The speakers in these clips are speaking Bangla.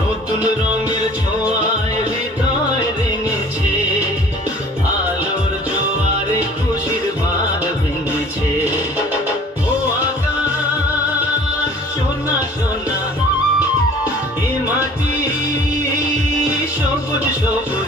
নতুন রঙের ছোঁয়ায় আলোর জোয়ারে খুশির বাঁধ ভেঙেছে। সোনা সোনা এ মাটি সবুজ সবুজ।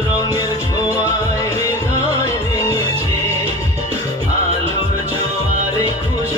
রঙের ছোঁয়ায় হৃদয় আলোর জোয়ারে খুশি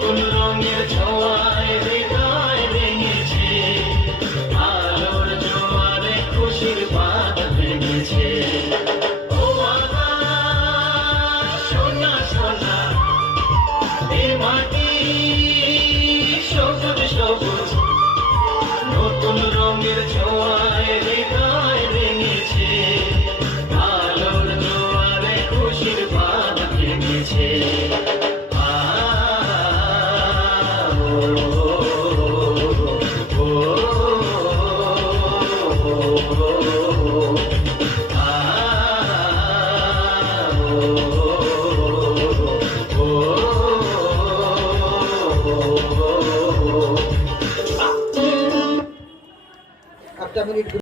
নতুন রঙের ছোঁয়ায় রে ভেঙেছে। আলোর খুশির পাত ভেঙেছে। সোনা সোনা, এ মাটি সবুজ সবুজ। নতুন